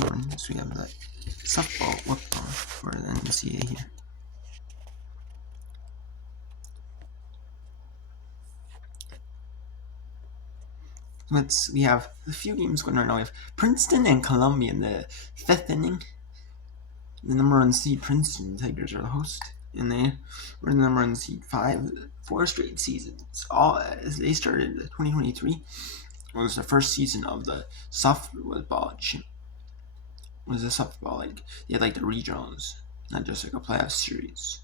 teams. We have the softball, football for the NCAA here. We have a few games going right now. We have Princeton and Columbia in the 5th inning. The number 1 seed Princeton Tigers are the host, and they were the number 1 seed 4 straight seasons. All as they started 2023 was the first season of the softball. Was a softball league. They had like the regionals, not just like a playoff series.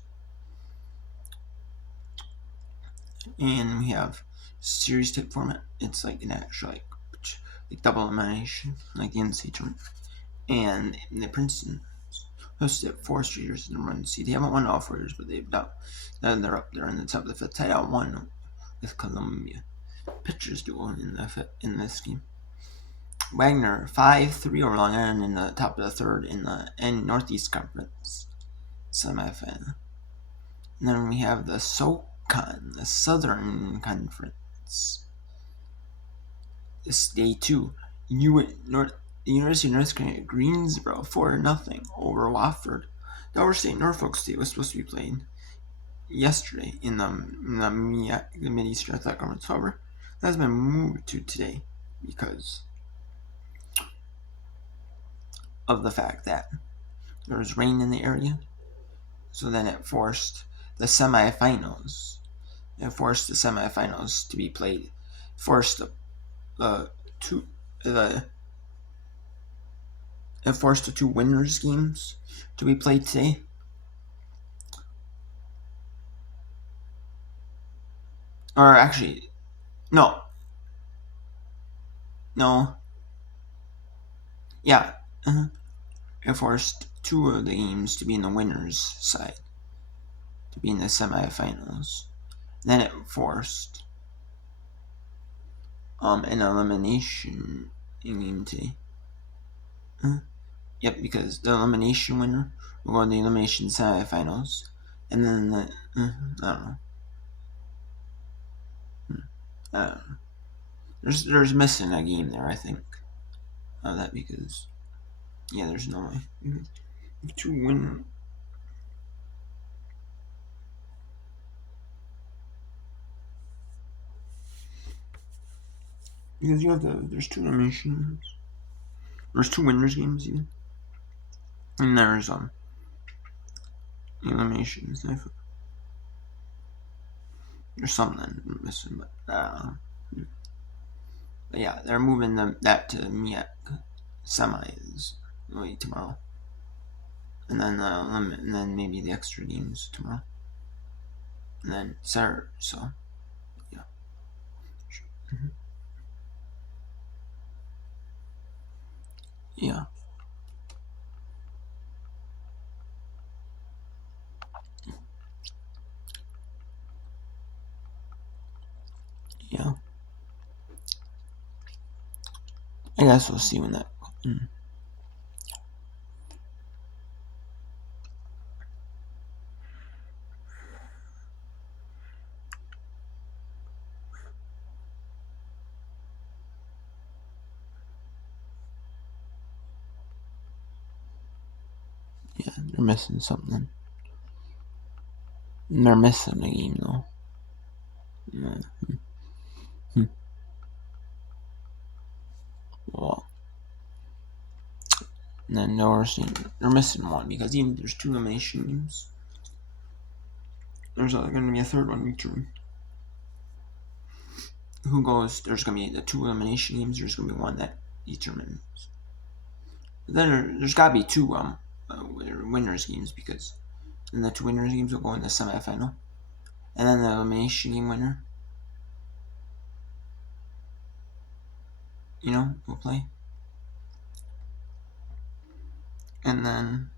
And we have series type format. It's like an actual like double elimination, like the NCAA tournament. And the Princeton hosted 4 straight years in the run seed. They haven't won all 4 years, but they've done. Then they're up there in the top of the 5th. Tied out 1 with Columbia. Pitchers duel in this game. Wagner 5-3 over Long Island in the top of the 3rd in the Northeast Conference semifinal. And then we have the SoCon, the Southern Conference. This day 2, the University of North Carolina Greensboro 4-0 over Wofford. Delaware State Norfolk State was supposed to be playing yesterday in the Mid-Eastern Athletic Conference. However, that has been moved to today because of the fact that there was rain in the area. So then it forced the semifinals. To be played. Forced the 2 winners games to be played today. Or actually, no. Yeah. It forced 2 of the games to be in the winners side, to be in the semifinals. Then it forced an elimination game today. Yep, because the elimination winner will go in the elimination semifinals, and then I don't know. There's missing a game there, I think, of that because there's no way 2 win. Because there's 2 eliminations. There's 2 winners games even. And there's eliminations. There's something missing, but yeah, they're moving that to MEAC semis tomorrow, and then maybe the extra games tomorrow, and then Saturday. So yeah. Yeah. Yeah. I guess we'll see when that. Yeah, they're missing something. They're missing a game though. Well, and then they're missing one because even there's 2 elimination games. There's going to be a 3rd one featuring who goes. There's going to be the 2 elimination games. There's going to be one that determines. But then there's got to be 2 winners games because then the 2 winners games will go in the semifinal, and then the elimination game winner, will play, and then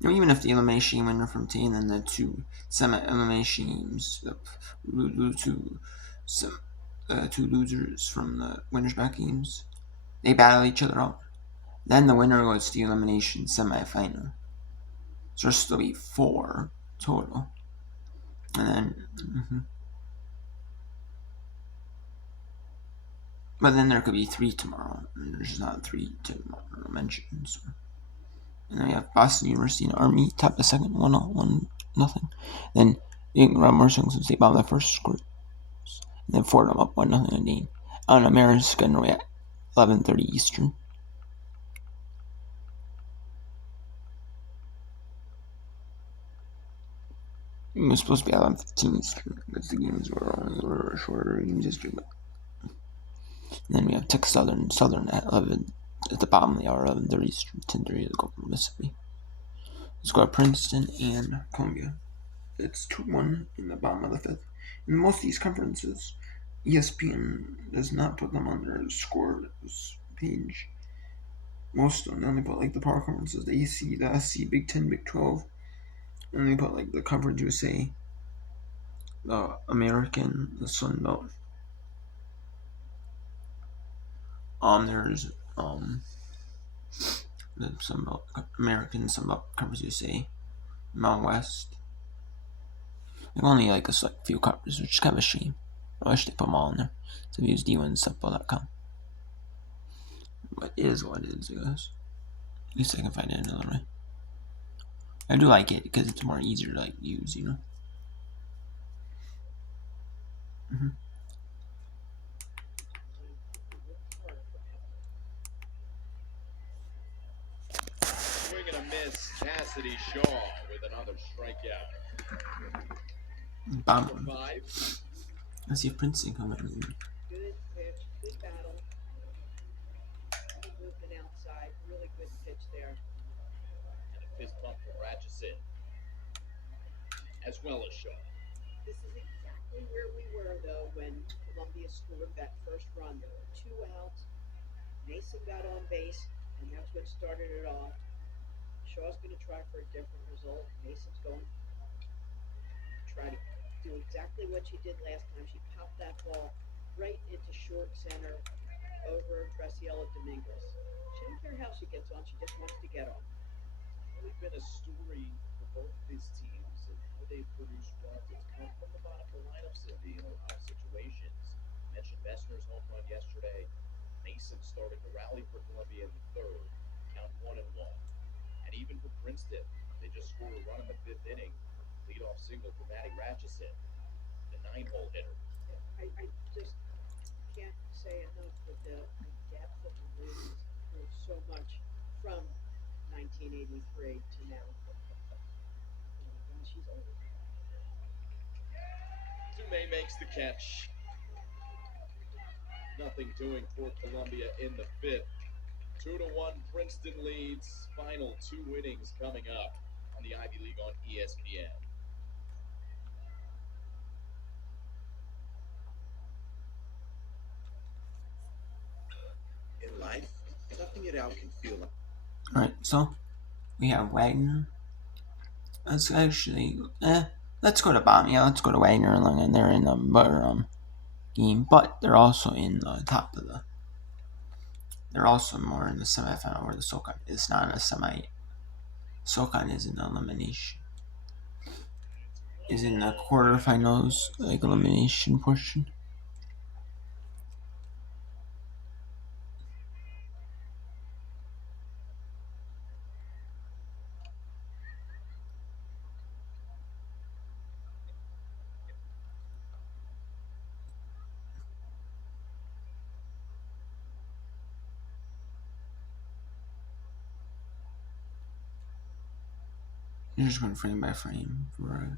even if the elimination winner from T and then the 2 semi-elimination games lose to 2 losers from the winners back games, they battle each other out. Then the winner goes to the elimination semifinal. So there'll still be 4 total. And then But then there could be 3 tomorrow, and there's just not 3 to mention. So. And then we have Boston University and Army top the second, 1-0. Then Washington State bottom the first score. And then Fordham up 1-0 in Dane. On America Norway at 11:30 Eastern. It was supposed to be 11:15 Eastern because the games were shorter games yesterday. But and then we have Texas Southern at 11 at the bottom of the hour, 11:30 Eastern, 10:30 to go from Mississippi. Let's go to Princeton and Columbia. It's 2-1 in the bottom of the fifth. In most of these conferences, ESPN does not put them on their scores page. Most of them only put like the power conferences, the AC, the SC, Big 10, Big 12. And they put like the Conference USA, the American, the Sun Belt. There's the Sun Belt, American Sun Belt, Conference USA, Mountain West. Like only like a few conferences, which is kind of a shame. I wish they put them all in there. So use d1stuffball.com. But it is what it is, I guess. At least I can find it another way. I do like it because it's more easier to like use, you know. Mm-hmm. Swing and a miss. Cassidy Shaw with another strikeout. Bomb. Let's see if Princeton come in. Good pitch, good battle. Movement outside, really good pitch there. And a fist bump from Ratchison, as well as Shaw. This is exactly where we were, though, when Columbia scored that first run. There were 2 outs. Mason got on base, and that's what started it off. Shaw's going to try for a different result. Mason's going to try to do exactly what she did last time. She popped that ball right into short center over Graciela Dominguez. She doesn't care how she gets on. She just wants to get on. It's really been a story for both of these teams and how they produce runs. It's come from the bottom of the lineups in a lot of situations. I mentioned Messner's home run yesterday. Mason starting to rally for Columbia in the third. Count 1-1. And even for Princeton, they just scored a run in the 5th inning. Leadoff single for Maddie Ratchison, the 9-hole hitter. I just can't say enough that the depth of the league has improved so much from 1983 to now. She's old. Tume makes the catch. Nothing doing for Columbia in the 5th. 2-1 Princeton leads. Final 2 innings coming up on the Ivy League on ESPN. In life, toughing it out can feel like. Alright, so we have Wagner. Let's actually, let's go to bottom. Yeah, let's go to Wagner and they're in the better game, but they're also in the top of the. They're also more in the semifinal where the SoCon is not a semi. SoCon is an elimination. Is in the quarterfinals, like elimination portion. You're just going frame by frame for.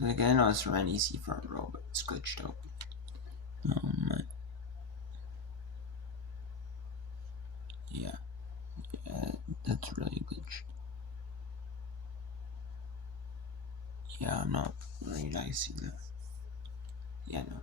Like I know it's from NEC front row, but it's glitched out. Yeah, that's really glitched. Yeah, I'm not really nice that. Yeah, no.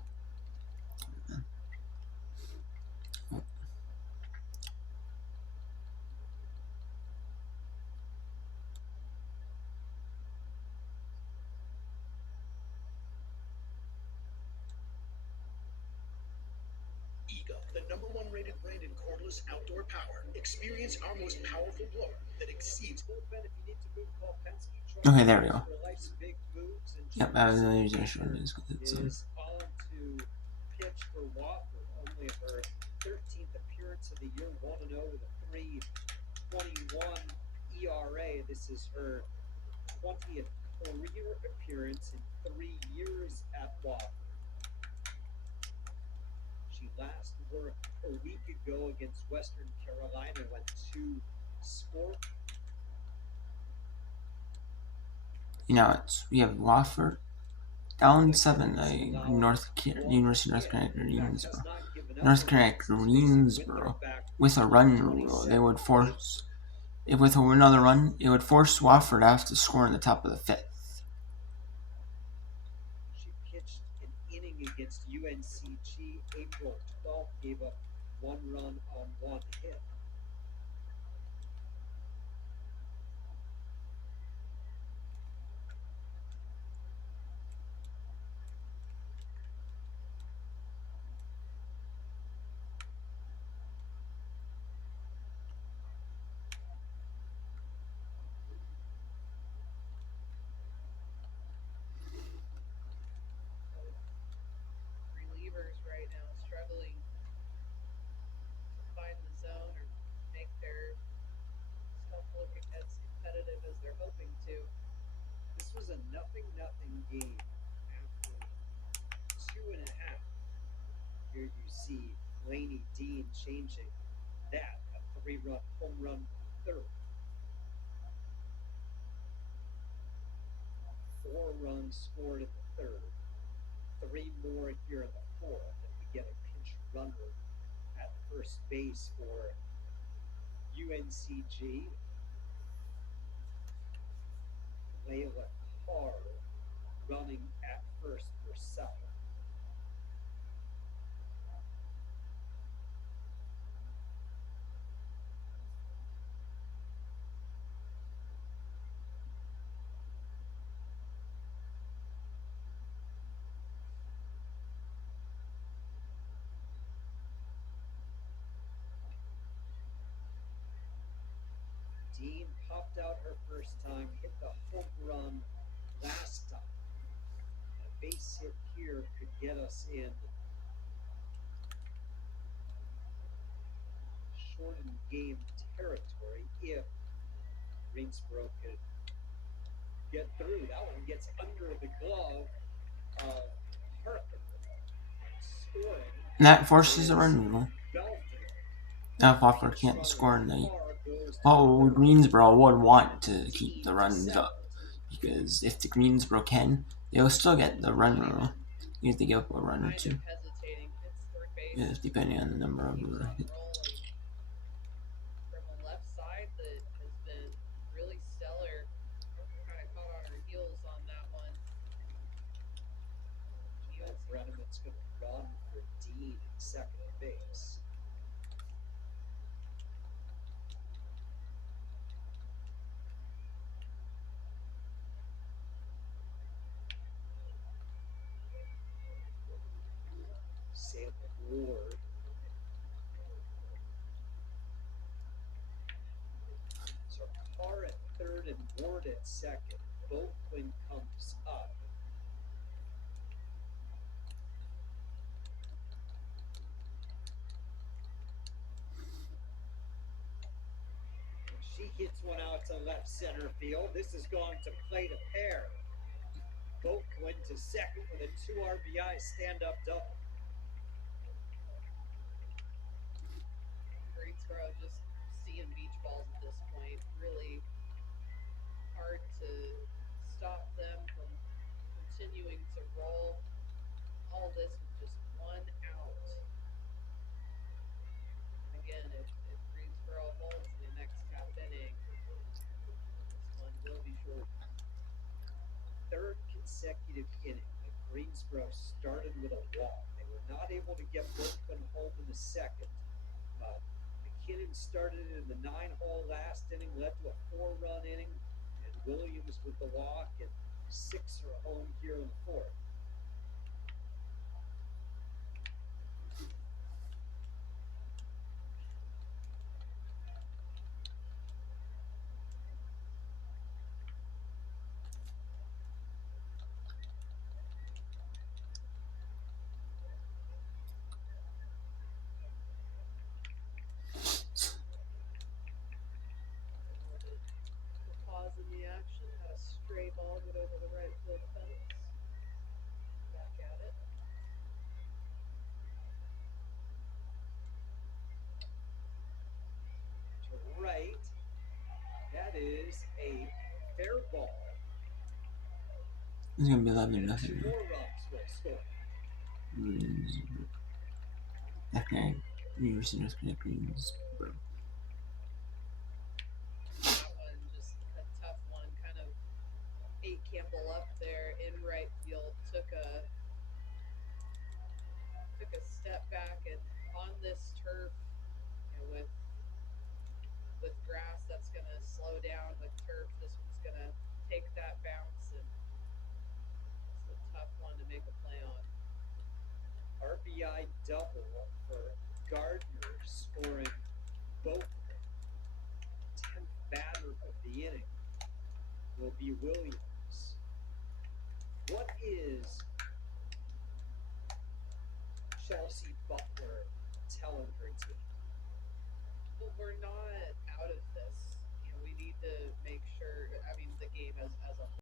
The number 1 rated brand in cordless outdoor power. Experience our most powerful blower that exceeds. Okay, there we go. Yep, I was using this because it's pitch for Wofford, only her 13th appearance of the year, 1-0 with a 3.21 ERA. This is her 20th career appearance in 3 years at Wofford. She last worked a week ago against Western Carolina, went 2 score. We have Wofford down 7 University of North Carolina Greensboro. North Carolina Greensboro with a run rule. They would force, if with another run, it would force Wofford to have to score in the top of the 5th. She pitched an inning against UNCG April 12th, gave up 1 run on 1 hit. Relievers right now struggling to find the zone or make their stuff look as competitive as they're hoping to. This was a 0-0 game after 2.5. Here you see Laney Dean changing that, a 3-run home run 3rd. 4 runs scored in the 3rd. 3 more here in the 4th, and we get a pinch runner at first base for UNCG. Layla Carr running at first for South. Dean popped out her first time, hit the home run last time. A base hit here could get us in shortened game territory if Greensboro could get through. That one gets under the glove of Harker. Scoring. And that forces a run rule. Now, if Wofford can't score in the Greensboro would want to keep the runs up, because if the Greensboro can, they'll still get the run rule. You have to give up a run or two, depending on the number of hits. From the left side that has been really stellar. Kind of caught on her heels on that one. Brenneman's going to run for Dean at second base. Sam Ward. So Carr at 3rd and Ward at 2nd. Boakland comes up. She hits one out to left center field. This is going to play to pair. Boakland to 2nd with a 2 RBI stand-up double. Greensboro just seeing beach balls at this point. Really hard to stop them from continuing to roll. All this with just 1 out. And again, if Greensboro holds the next half inning, this one will be short. 3rd consecutive inning that Greensboro started with a walk. They were not able to get Boakland home in the 2nd. McKinnon started in the 9-hole last inning, led to a 4-run inning, and Williams with the walk, and 6 are home here in the 4th. It's gonna be 11 And two nothing. more runs will score. Greensboro. Okay. University of Greensboro. That one just a tough one. Kind of ate Campbell up there in right field. Took a step back, and on this turf, with grass, that's going to slow down. With turf, this one's going to take that bounce, and it's a tough one to make a play on. RBI double for Gardner, scoring both of them. 10th batter of the inning will be Williams. What is Chelsea Butler telling her team? Well, we're not out of this. We need to make sure. I mean, the game as a whole.